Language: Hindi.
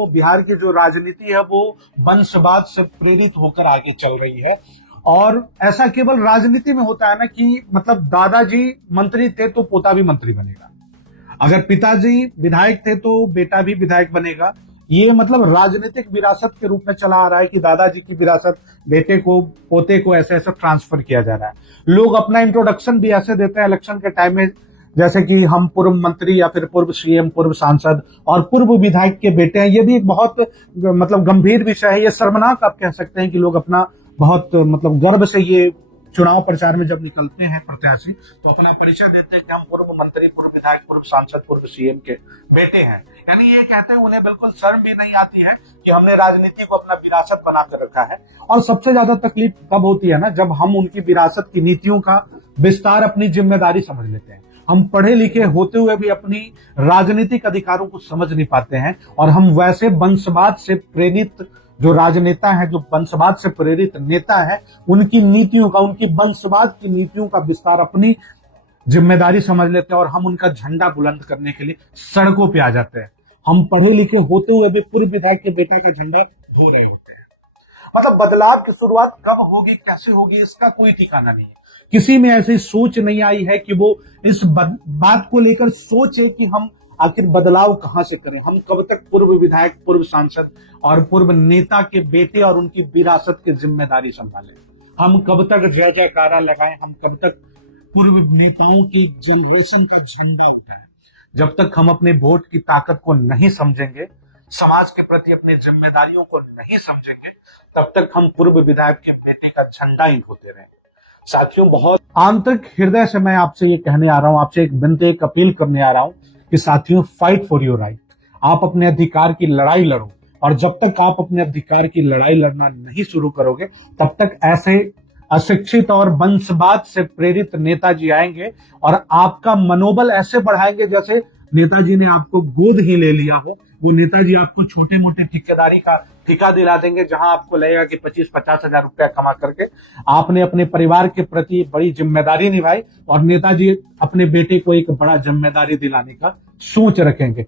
तो बिहार की जो राजनीति है वो वंशवाद से प्रेरित होकर आगे चल रही है। और ऐसा केवल राजनीति में होता है ना कि मतलब दादाजी मंत्री थे तो पोता भी मंत्री बनेगा, अगर पिताजी विधायक थे तो बेटा भी विधायक बनेगा। ये मतलब राजनीतिक विरासत के रूप में चला आ रहा है कि दादाजी की विरासत बेटे को पोते को ऐसे ऐसे ट्रांसफर किया जा रहा है। लोग अपना इंट्रोडक्शन भी ऐसे देते हैं इलेक्शन के टाइम में, जैसे कि हम पूर्व मंत्री या फिर पूर्व सीएम, पूर्व सांसद और पूर्व विधायक के बेटे हैं। ये भी एक बहुत मतलब गंभीर विषय है। ये शर्मनाक आप कह सकते हैं कि लोग अपना बहुत मतलब गर्व से ये चुनाव प्रचार में जब निकलते हैं प्रत्याशी तो अपना परिचय देते हैं कि हम पूर्व मंत्री, पूर्व विधायक, पूर्व सांसद, पूर्व सीएम के बेटे हैं। यानी ये कहते हैं उन्हें बिल्कुल शर्म भी नहीं आती है कि हमने राजनीति को अपना विरासत बनाकर रखा है। और सबसे ज्यादा तकलीफ कब होती है ना, जब हम उनकी विरासत की नीतियों का विस्तार अपनी जिम्मेदारी समझ लेते हैं। हम पढ़े लिखे होते हुए भी अपनी राजनीतिक अधिकारों को समझ नहीं पाते हैं और हम वैसे वंशवाद से प्रेरित जो राजनेता हैं, जो वंशवाद से प्रेरित नेता हैं, उनकी नीतियों का, उनकी वंशवाद की नीतियों का विस्तार अपनी जिम्मेदारी समझ लेते हैं और हम उनका झंडा बुलंद करने के लिए सड़कों पे आ जाते हैं। हम पढ़े लिखे होते हुए भी पूर्व विधायक के बेटा का झंडा धो रहे होते हैं। मतलब बदलाव की शुरुआत कब होगी, कैसे होगी, इसका कोई ठिकाना नहीं है। किसी में ऐसी सोच नहीं आई है कि वो इस बात को लेकर सोचे कि हम आखिर बदलाव कहां से करें। हम कब तक पूर्व विधायक, पूर्व सांसद और पूर्व नेता के बेटे और उनकी विरासत की जिम्मेदारी संभालें। हम कब तक जय जयकारा लगाएं, हम कब तक पूर्व नेताओं के जनरेशन का झंडा उठाएं। जब तक हम अपने वोट की ताकत को नहीं समझेंगे, समाज के प्रति अपनी जिम्मेदारियों को नहीं समझेंगे, तब तक हम पूर्व विधायक के बेटे का झंडा ही ढोते रहेंगे। साथियों, बहुत आंतरिक हृदय से मैं आपसे ये कहने आ रहा हूं, आपसे एक विनती, एक अपील करने आ रहा हूं कि साथियों, फाइट फॉर योर राइट। आप अपने अधिकार की लड़ाई लड़ो और जब तक आप अपने अधिकार की लड़ाई लड़ना नहीं शुरू करोगे तब तक ऐसे अशिक्षित और वंशवाद से प्रेरित नेताजी आएंगे और आपका मनोबल ऐसे बढ़ाएंगे जैसे नेताजी ने आपको गोद ही ले लिया हो। वो नेताजी आपको छोटे मोटे ठेकेदारी का ठेका दिला देंगे, जहां आपको लगेगा कि 25-50 हजार रुपया कमा करके आपने अपने परिवार के प्रति बड़ी जिम्मेदारी निभाई और नेताजी अपने बेटे को एक बड़ा जिम्मेदारी दिलाने का सोच रखेंगे।